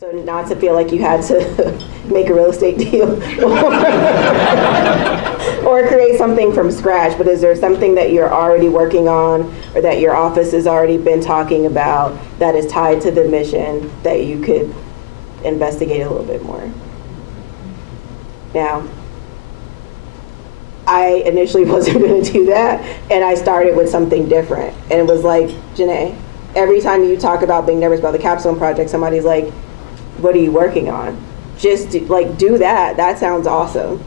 So not to feel like you had to make a real estate deal or create something from scratch, but is there something that you're already working on or that your office has already been talking about that is tied to the mission that you could investigate a little bit more? Now, I initially wasn't going to do that, and I started with something different. And it was like, Janae, every time you talk about being nervous about the capstone project, somebody's like, what are you working on? Just do that. That sounds awesome.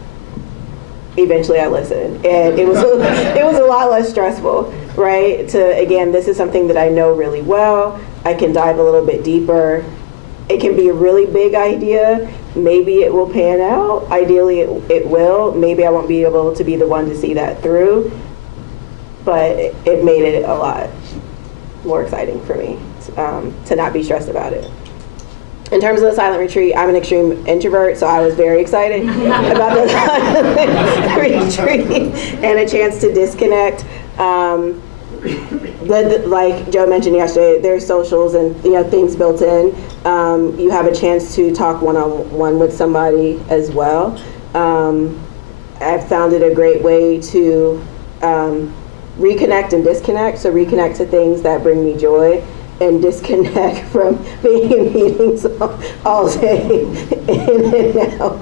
Eventually I listened, and it was a lot less stressful, right? Again, this is something that I know really well. I can dive a little bit deeper. It can be a really big idea. Maybe it will pan out. Ideally it will. Maybe I won't be able to be the one to see that through, but it made it a lot more exciting for me to not be stressed about it. In terms of the silent retreat, I'm an extreme introvert, so I was very excited about the silent retreat and a chance to disconnect. Like Joe mentioned yesterday, there's socials and things built in. You have a chance to talk one-on-one with somebody as well. I've found it a great way to reconnect and disconnect. So reconnect to things that bring me joy, and disconnect from being in meetings all day in and out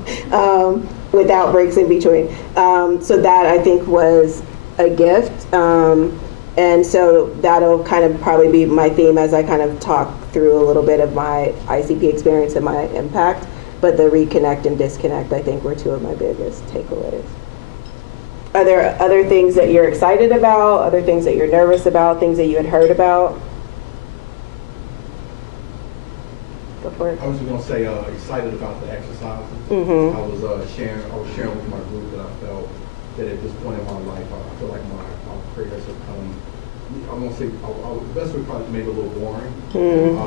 without breaks in between. So that I think was a gift. And so that'll kind of probably be my theme as I kind of talk through a little bit of my ICP experience and my impact. But the reconnect and disconnect, I think, were two of my biggest takeaways. Are there other things that you're excited about, other things that you're nervous about, things that you had heard about? Go for it. I was just going to say excited about the exercises. Mm-hmm. I was sharing with my group that I felt that at this point in my life, I feel like my prayers have come. I won't say the best way probably maybe a little boring. Mm-hmm.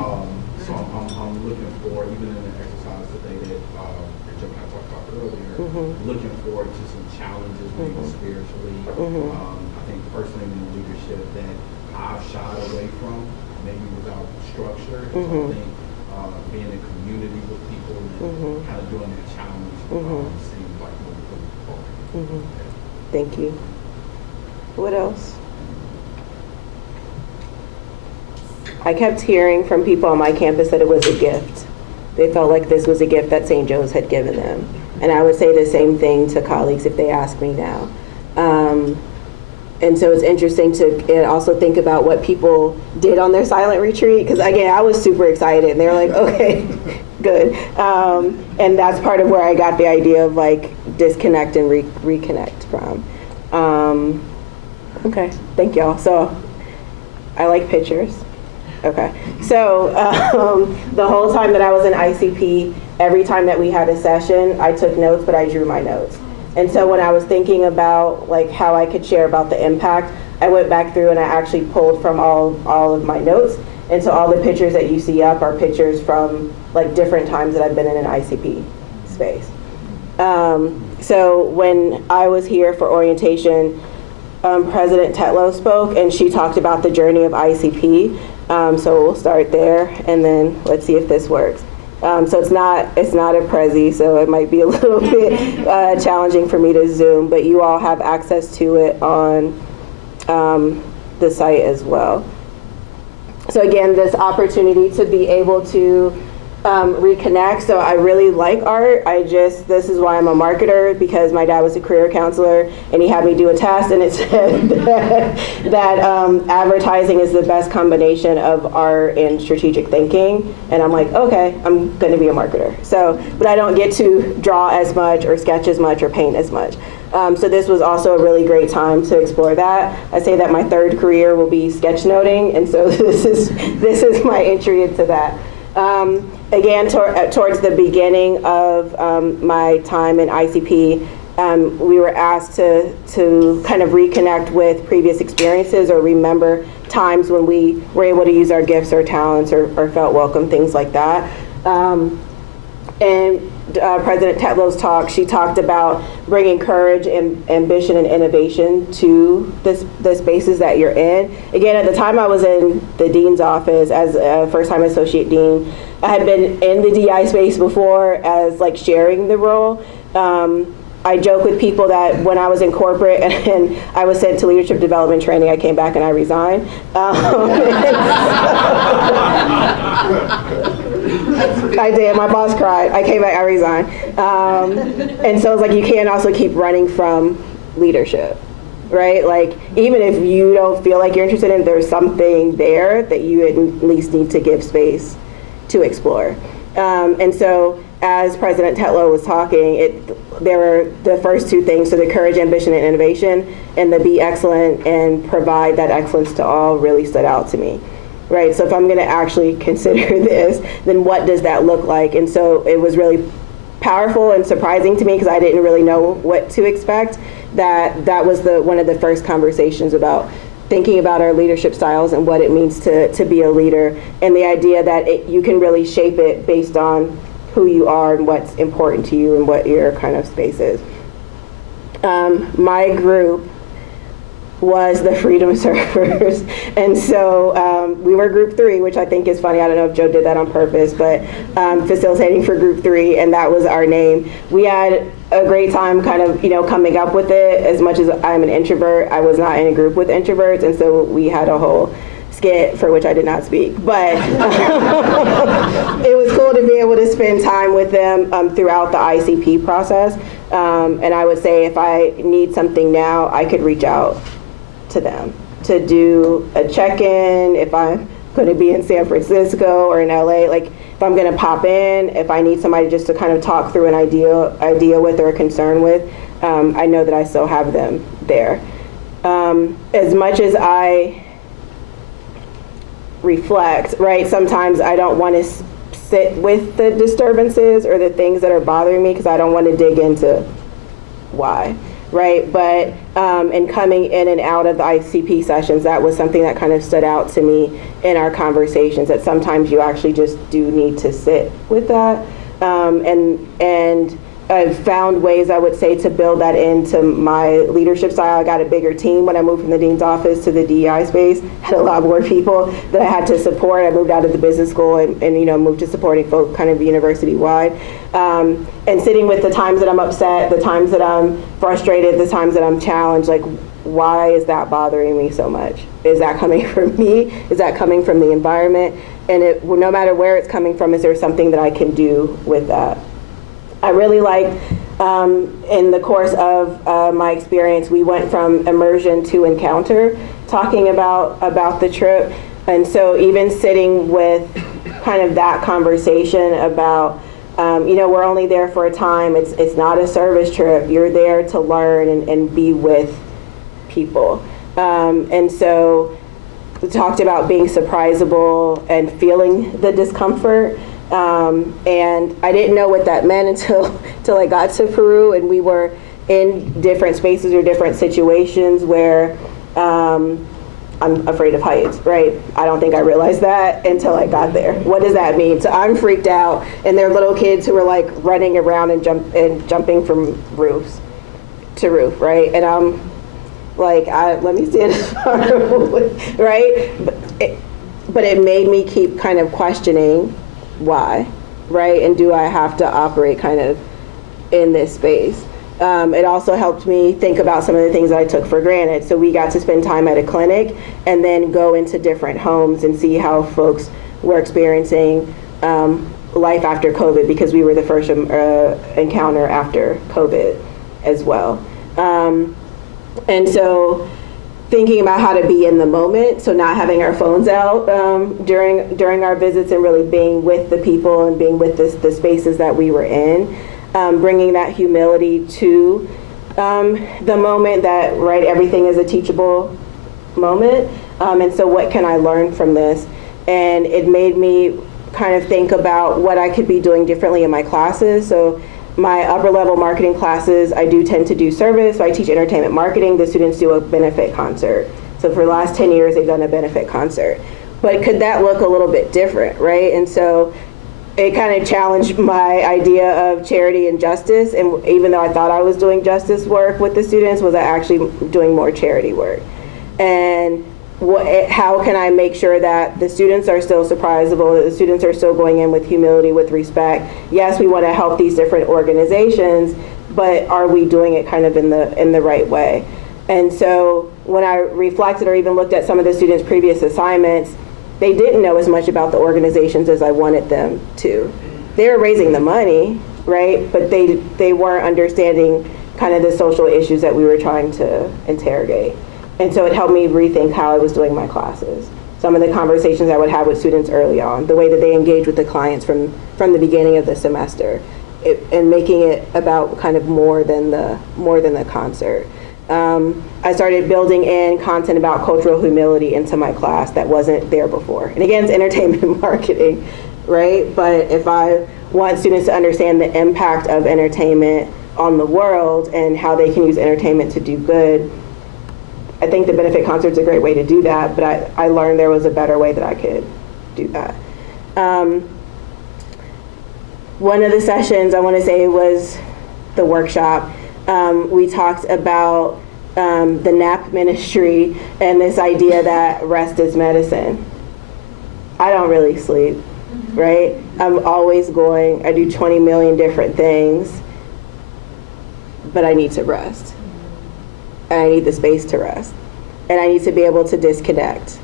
So I'm looking forward, even in the exercise today that Joe and I talked about earlier, Mm-hmm. looking forward to some challenges maybe spiritually. Mm-hmm. I think personally in leadership that I've shied away from, maybe without structure. Mm-hmm. So I think being in community with people and kind of doing that challenge seems like what we're looking for. Mm-hmm. Thank you. What else? I kept hearing from people on my campus that it was a gift. They felt like this was a gift that St. Joe's had given them. And I would say the same thing to colleagues if they ask me now. And so it's interesting to also think about what people did on their silent retreat, because again, I was super excited and they were like, okay, good. And that's part of where I got the idea of like disconnect and reconnect from. Okay, thank y'all. So I like pictures. Okay, so the whole time that I was in ICP, every time that we had a session, I took notes, but I drew my notes. And so when I was thinking about like how I could share about the impact, I went back through and I actually pulled from all of my notes. And so all the pictures that you see up are pictures from like different times that I've been in an ICP space. So when I was here for orientation, President Tetlow spoke and she talked about the journey of ICP. So we'll start there and then let's see if this works. So it's not a Prezi, so it might be a little bit challenging for me to Zoom, but you all have access to it on the site as well. So again, this opportunity to be able to reconnect. So I really like art. This is why I'm a marketer, because my dad was a career counselor and he had me do a test and it said that advertising is the best combination of art and strategic thinking. And I'm like, okay, I'm going to be a marketer. So, but I don't get to draw as much or sketch as much or paint as much. So this was also a really great time to explore that. I say that my third career will be sketchnoting, and so this is my entry into that. Again, towards the beginning of my time in ICP, we were asked to kind of reconnect with previous experiences or remember times when we were able to use our gifts or talents or felt welcome, things like that. in President Tetlow's talk, she talked about bringing courage and ambition and innovation to the spaces that you're in. Again, at the time I was in the dean's office as a first-time associate dean, I had been in the DI space before as like sharing the role. I joke with people that when I was in corporate and I was sent to leadership development training, I came back and I resigned. I did. My boss cried. I came back. I resigned. And so it's like you can't also keep running from leadership, right? Like even if you don't feel like you're interested in, there's something there that you at least need to give space to explore. And so as President Tetlow was talking, there were the first two things, so the courage, ambition, and innovation, and the be excellent and provide that excellence to all really stood out to me. Right, so if I'm going to actually consider this, then what does that look like? And so it was really powerful and surprising to me because I didn't really know what to expect. That was one of the first conversations about thinking about our leadership styles and what it means to be a leader, and the idea that you can really shape it based on who you are and what's important to you and what your kind of space is. My group was the Freedom Servers, and so we were group 3, which I think is funny. I don't know if Joe did that on purpose, but facilitating for group 3, and that was our name. We had a great time kind of, coming up with it. As much as I'm an introvert, I was not in a group with introverts, and so we had a whole skit for which I did not speak, but it was cool to be able to spend time with them throughout the ICP process. And I would say if I need something now, I could reach out to them to do a check-in if I'm going to be in San Francisco or in LA. Like if I'm going to pop in, if I need somebody just to kind of talk through an idea with or a concern with, I know that I still have them there. As much as I reflect, right, sometimes I don't want to sit with the disturbances or the things that are bothering me because I don't want to dig into why, right? But in coming in and out of the ICP sessions, that was something that kind of stood out to me in our conversations, that sometimes you actually just do need to sit with that. And I've found ways, I would say, to build that into my leadership style. I got a bigger team when I moved from the dean's office to the DEI space. Had a lot more people that I had to support. I moved out of the business school and moved to supporting folk kind of university-wide. And sitting with the times that I'm upset, the times that I'm frustrated, the times that I'm challenged, like, why is that bothering me so much? Is that coming from me? Is that coming from the environment? And no matter where it's coming from, is there something that I can do with that? I really liked, in the course of my experience, we went from immersion to encounter, talking about the trip. And so even sitting with kind of that conversation about, we're only there for a time. It's not a service trip. You're there to learn and be with people. And so we talked about being surprisable and feeling the discomfort. And I didn't know what that meant until I got to Peru, and we were in different spaces or different situations where I'm afraid of heights, right? I don't think I realized that until I got there. What does that mean? So I'm freaked out, and there are little kids who are like running around and jumping from roofs to roof, right? And I'm like, let me stand as far away, right? But it made me keep kind of questioning why, right? And do I have to operate kind of in this space? It also helped me think about some of the things that I took for granted. So we got to spend time at a clinic and then go into different homes and see how folks were experiencing life after COVID, because we were the first encounter after COVID as well. And so thinking about how to be in the moment, so not having our phones out during our visits and really being with the people and being with the spaces that we were in, bringing that humility to the moment that, right, everything is a teachable moment. And so what can I learn from this? And it made me kind of think about what I could be doing differently in my classes. So my upper level marketing classes, I do tend to do service. So I teach entertainment marketing. The students do a benefit concert. So for the last 10 years, they've done a benefit concert. But could that look a little bit different, right? And so it kind of challenged my idea of charity and justice. And even though I thought I was doing justice work with the students, was I actually doing more charity work? And how can I make sure that the students are still surprisable, that the students are still going in with humility, with respect? Yes, we want to help these different organizations, but are we doing it kind of in the right way? And so when I reflected or even looked at some of the students' previous assignments, they didn't know as much about the organizations as I wanted them to. They were raising the money, right? But they weren't understanding kind of the social issues that we were trying to interrogate. And so it helped me rethink how I was doing my classes. Some of the conversations I would have with students early on, the way that they engage with the clients from the beginning of the semester, and making it about kind of more than the concert. I started building in content about cultural humility into my class that wasn't there before. And again, it's entertainment marketing, right? But if I want students to understand the impact of entertainment on the world and how they can use entertainment to do good, I think the benefit concert's a great way to do that, but I learned there was a better way that I could do that. One of the sessions, I want to say, was the workshop. We talked about the nap ministry and this idea that rest is medicine. I don't really sleep, right? I'm always going, I do 20 million different things, but I need to rest. And I need the space to rest. And I need to be able to disconnect.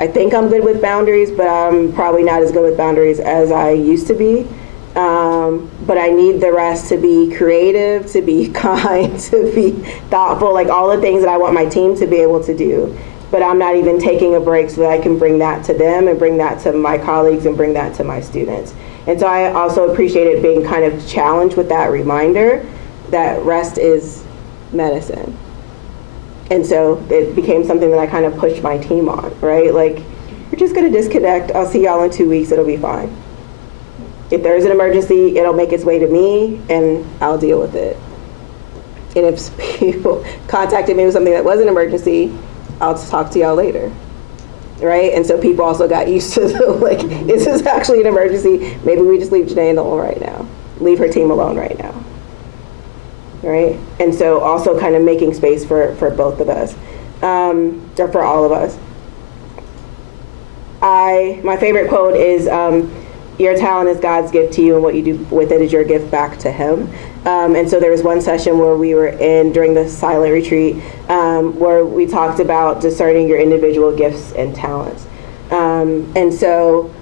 I think I'm good with boundaries, but I'm probably not as good with boundaries as I used to be. But I need the rest to be creative, to be kind, to be thoughtful, like all the things that I want my team to be able to do. But I'm not even taking a break so that I can bring that to them and bring that to my colleagues and bring that to my students. And so I also appreciated being kind of challenged with that reminder that rest is medicine. And so it became something that I kind of pushed my team on, right? Like, we're just gonna disconnect. I'll see y'all in 2 weeks, it'll be fine. If there's an emergency, it'll make its way to me and I'll deal with it. And if people contacted me with something that was an emergency, I'll talk to y'all later, right? And so people also got used to the, like, is this actually an emergency? Maybe we just leave Janae alone right now. Leave her team alone right now, right? And so also kind of making space for both of us, or for all of us. My favorite quote is, your talent is God's gift to you, and what you do with it is your gift back to him. And so there was one session where we were in during the silent retreat where we talked about discerning your individual gifts and talents. And so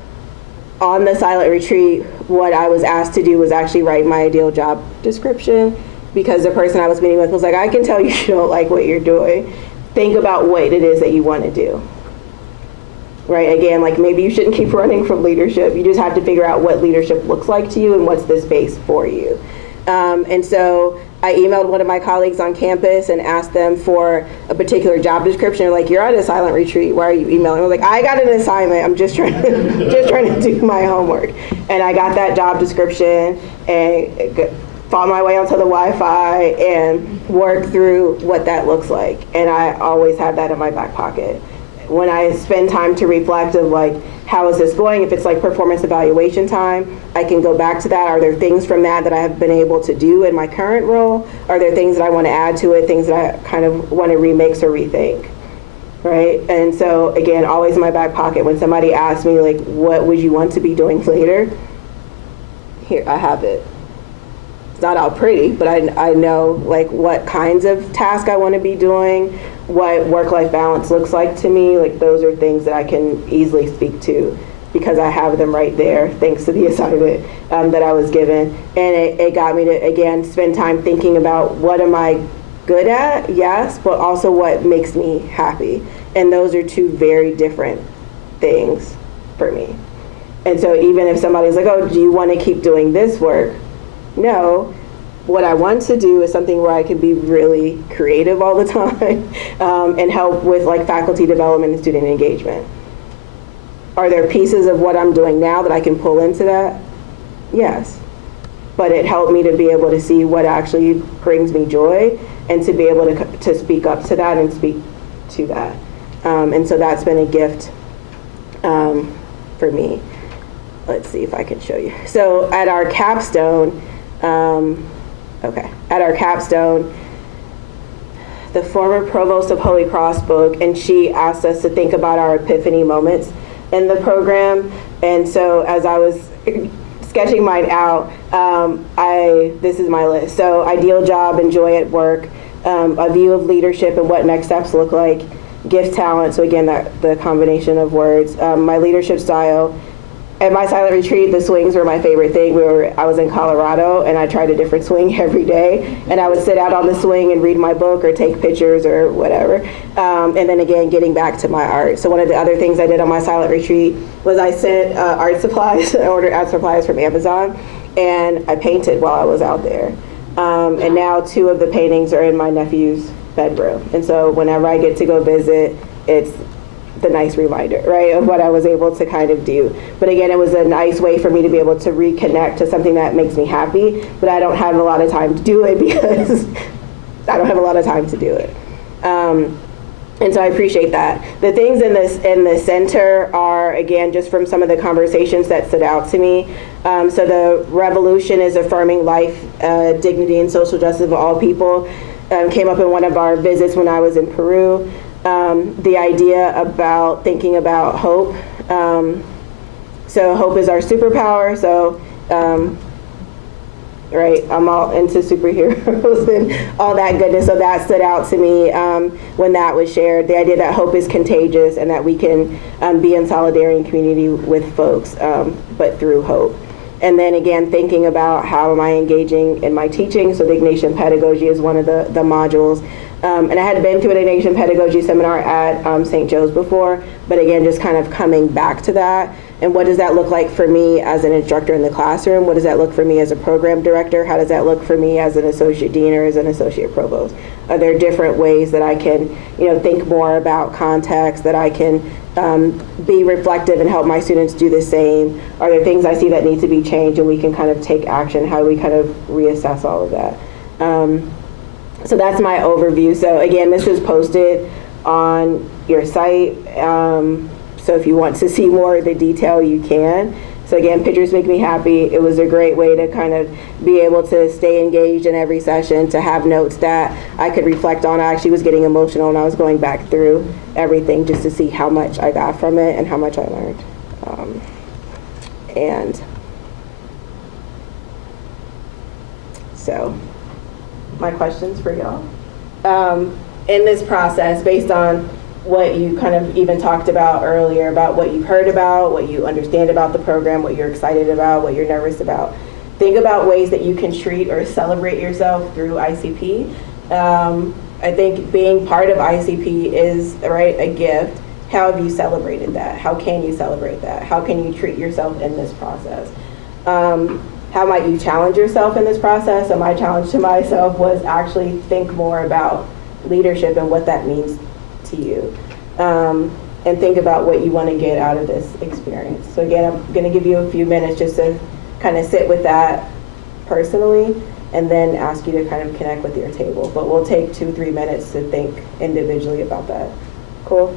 on the silent retreat, what I was asked to do was actually write my ideal job description, because the person I was meeting with was like, I can tell you don't like what you're doing. Think about what it is that you want to do. Right, again, like maybe you shouldn't keep running from leadership. You just have to figure out what leadership looks like to you and what's the space for you. And so I emailed one of my colleagues on campus and asked them for a particular job description. They're like, you're at a silent retreat, why are you emailing? I was like, I got an assignment, I'm just trying to do my homework. And I got that job description and fought my way onto the Wi-Fi and worked through what that looks like. And I always have that in my back pocket. When I spend time to reflect of like, how is this going? If it's like performance evaluation time, I can go back to that. Are there things from that I have been able to do in my current role? Are there things that I want to add to it, things that I kind of want to remix or rethink, right? And so again, always in my back pocket, when somebody asks me like, what would you want to be doing later? Here, I have it. It's not all pretty, but I know like what kinds of tasks I want to be doing, what work-life balance looks like to me. Like those are things that I can easily speak to because I have them right there thanks to the assignment that I was given. And it got me to, again, spend time thinking about what am I good at, yes, but also what makes me happy. And those are two very different things for me. And so even if somebody's like, oh, do you want to keep doing this work? No. What I want to do is something where I can be really creative all the time and help with like faculty development and student engagement. Are there pieces of what I'm doing now that I can pull into that? Yes. But it helped me to be able to see what actually brings me joy and to be able to speak up to that and speak to that. And so that's been a gift for me. let's see if I can show you. So at our capstone, at our capstone, the former provost of Holy Cross spoke, and she asked us to think about our epiphany moments in the program. And so as I was sketching mine out, this is my list. So ideal job and joy at work, a view of leadership and what next steps look like, gift talent, so again, the combination of words, my leadership style. At my silent retreat, the swings were my favorite thing. I was in Colorado, and I tried a different swing every day, and I would sit out on the swing and read my book or take pictures or whatever. And then again, getting back to my art. So one of the other things I did on my silent retreat was I sent art supplies, I ordered art supplies from Amazon, and I painted while I was out there. And now 2 of the paintings are in my nephew's bedroom. And so whenever I get to go visit, it's the nice reminder, right, of what I was able to kind of do. But again, it was a nice way for me to be able to reconnect to something that makes me happy, but I don't have a lot of time to do it because I don't have a lot of time to do it. And so I appreciate that. The things in the center are, again, just from some of the conversations that stood out to me. So the revolution is affirming life, dignity, and social justice of all people. Came up in one of our visits when I was in Peru. The idea about thinking about hope. So hope is our superpower. So, right, I'm all into superheroes and all that goodness. So that stood out to me when that was shared. The idea that hope is contagious and that we can be in solidarity and community with folks, but through hope. And then again, thinking about how am I engaging in my teaching. So the Ignatian pedagogy is one of the modules. And I had been to an Ignatian pedagogy seminar at St. Joe's before, but again, just kind of coming back to that. And what does that look like for me as an instructor in the classroom? What does that look for me as a program director? How does that look for me as an associate dean or as an associate provost? Are there different ways that I can, think more about context, that I can be reflective and help my students do the same? Are there things I see that need to be changed and we can kind of take action? How do we kind of reassess all of that? So that's my overview. So again, this is posted on your site. So if you want to see more of the detail, you can. So again, pictures make me happy. It was a great way to kind of be able to stay engaged in every session, to have notes that I could reflect on. I actually was getting emotional when I was going back through everything just to see how much I got from it and how much I learned. And so my questions for y'all. In this process, based on what you kind of even talked about earlier, about what you've heard about, what you understand about the program, what you're excited about, what you're nervous about, think about ways that you can treat or celebrate yourself through ICP. I think being part of ICP is, right, a gift. How have you celebrated that? How can you celebrate that? How can you treat yourself in this process? How might you challenge yourself in this process? And my challenge to myself was actually think more about leadership and what that means to you. And think about what you want to get out of this experience. So again, I'm going to give you a few minutes just to kind of sit with that personally, and then ask you to kind of connect with your table. But we'll take 2-3 minutes to think individually about that. Cool?